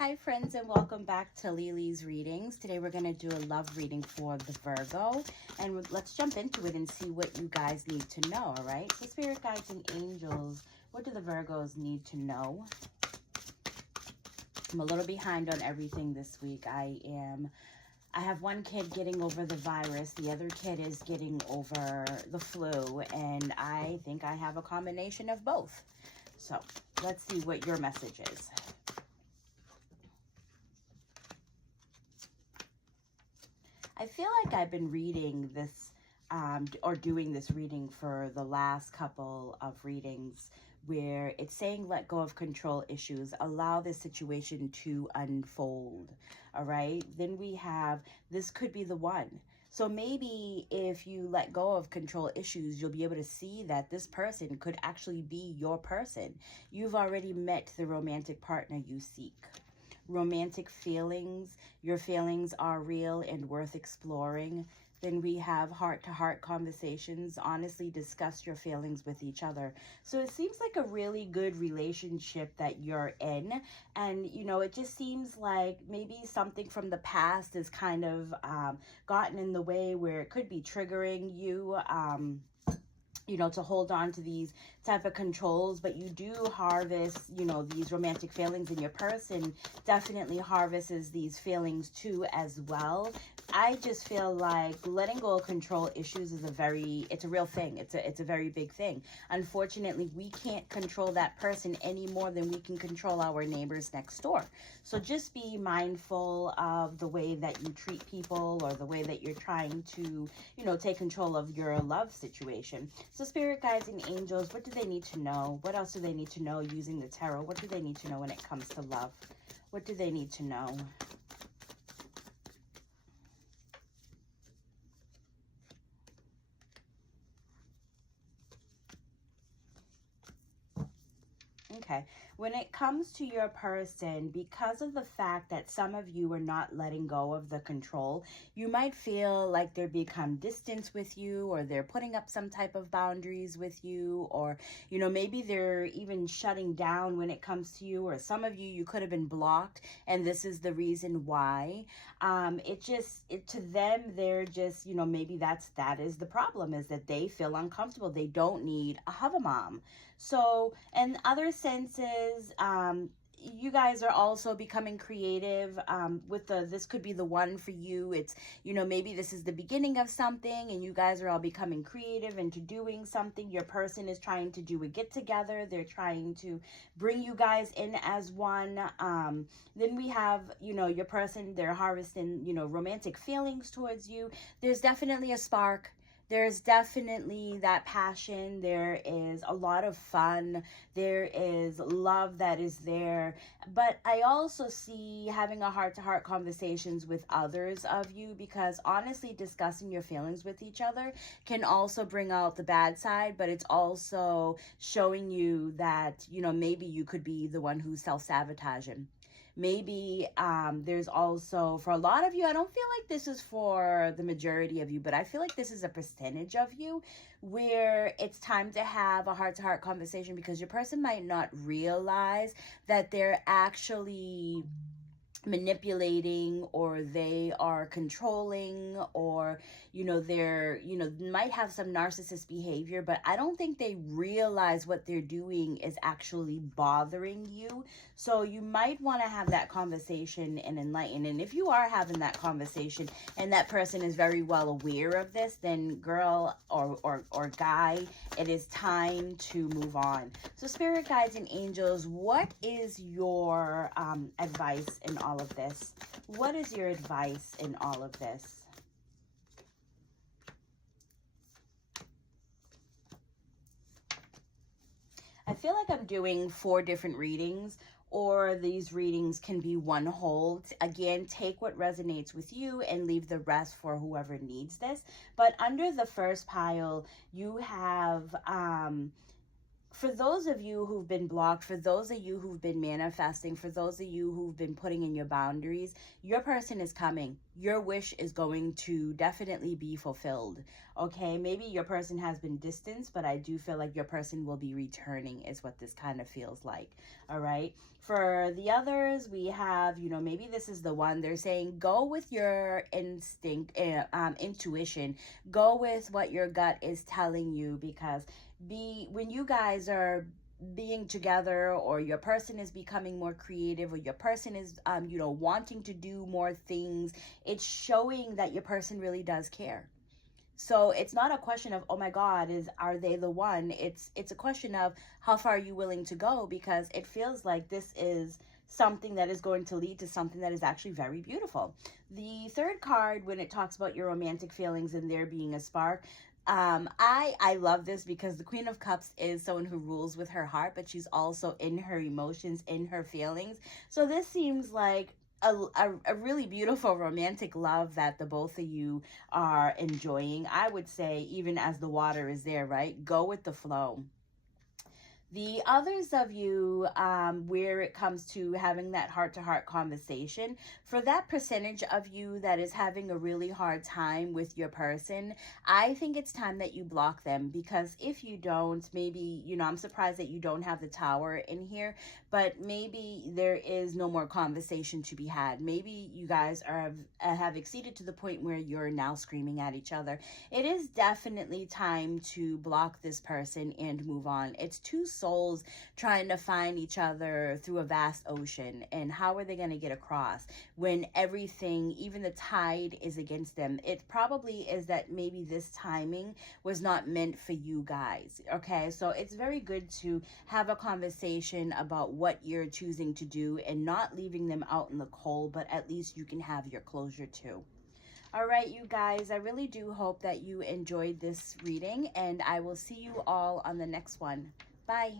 Hi friends, and welcome back to Lily's Readings. Today we're going to do a love reading for the Virgo, and let's jump into it and see what you guys need to know, all right? So spirit guides and angels, what do the Virgos need to know? I'm a little behind on everything this week. I have one kid getting over the virus, the other kid is getting over the flu, and I think I have a combination of both. So let's see what your message is. I feel like I've been reading this or doing this reading for the last couple of readings where it's saying let go of control issues, allow this situation to unfold, all right? Then we have, this could be the one. So maybe if you let go of control issues, you'll be able to see that this person could actually be your person. You've already met the romantic partner you seek. Romantic feelings, your feelings are real and worth exploring. Then we have heart-to-heart conversations. Honestly discuss your feelings with each other. So it seems like a really good relationship that you're in. And, you know, it just seems like maybe something from the past has kind of gotten in the way where it could be triggering you. You know, to hold on to these type of controls, but you do harvest, you know, these romantic feelings, and your person definitely harvests these feelings too as well. I just feel like letting go of control issues is it's a real thing. It's a very big thing. Unfortunately, we can't control that person any more than we can control our neighbors next door. So just be mindful of the way that you treat people or the way that you're trying to, you know, take control of your love situation. So spirit guides and angels, what do they need to know? What else do they need to know using the tarot? What do they need to know when it comes to love? What do they need to know? Okay, when it comes to your person, because of the fact that some of you are not letting go of the control, you might feel like they're become distant with you, or they're putting up some type of boundaries with you, or, you know, maybe they're even shutting down when it comes to you, or some of you could have been blocked, and this is the reason why. To them, they're just, you know, maybe that is the problem, is that they feel uncomfortable. They don't need a hover mom. So, and other senses, you guys are also becoming creative with this could be the one for you. It's, you know, maybe this is the beginning of something and you guys are all becoming creative into doing something. Your person is trying to do a get together. They're trying to bring you guys in as one. Then we have, you know, your person, they're harvesting, you know, romantic feelings towards you. There's definitely a spark. There's definitely that passion. There is a lot of fun. There is love that is there. But I also see having a heart-to-heart conversations with others of you, because honestly, discussing your feelings with each other can also bring out the bad side, but it's also showing you that, you know, maybe you could be the one who's self-sabotaging. Maybe there's also, for a lot of you, I don't feel like this is for the majority of you, but I feel like this is a percentage of you where it's time to have a heart-to-heart conversation, because your person might not realize that they're actually manipulating, or they are controlling, or, you know, they're, you know, might have some narcissist behavior, but I don't think they realize what they're doing is actually bothering you. So you might want to have that conversation and enlighten. And if you are having that conversation and that person is very well aware of this, then girl or guy, it is time to move on. So spirit guides and angels, what is your advice in all of this? What is your advice in all of this? I feel like I'm doing 4 different readings, or these readings can be one whole. Again, take what resonates with you and leave the rest for whoever needs this. But under the first pile, you have for those of you who've been blocked, for those of you who've been manifesting, for those of you who've been putting in your boundaries, your person is coming. Your wish is going to definitely be fulfilled. Okay, maybe your person has been distanced, but I do feel like your person will be returning is what this kind of feels like. All right. For the others, we have, maybe this is the one. They're saying go with your instinct, intuition. Go with what your gut is telling you, because when you guys are being together, or your person is becoming more creative, or your person is wanting to do more things, it's showing that your person really does care. So it's not a question of, oh my God, are they the one? It's a question of how far are you willing to go, because it feels like this is something that is going to lead to something that is actually very beautiful. The third card, when it talks about your romantic feelings and there being a spark, I love this, because the Queen of Cups is someone who rules with her heart, but she's also in her emotions, in her feelings. So this seems like a really beautiful romantic love that the both of you are enjoying. I would say, even as the water is there, right? Go with the flow. The others of you, where it comes to having that heart-to-heart conversation, for that percentage of you that is having a really hard time with your person, I think it's time that you block them, because if you don't, maybe, I'm surprised that you don't have the Tower in here, but maybe there is no more conversation to be had. Maybe you guys have exceeded to the point where you're now screaming at each other. It is definitely time to block this person and move on. It's too souls trying to find each other through a vast ocean, and how are they going to get across when everything, even the tide, is against them? It probably is that maybe this timing was not meant for you guys. Okay, so it's very good to have a conversation about what you're choosing to do, and not leaving them out in the cold, but at least you can have your closure too. All right, you guys, I really do hope that you enjoyed this reading, and I will see you all on the next one. Bye.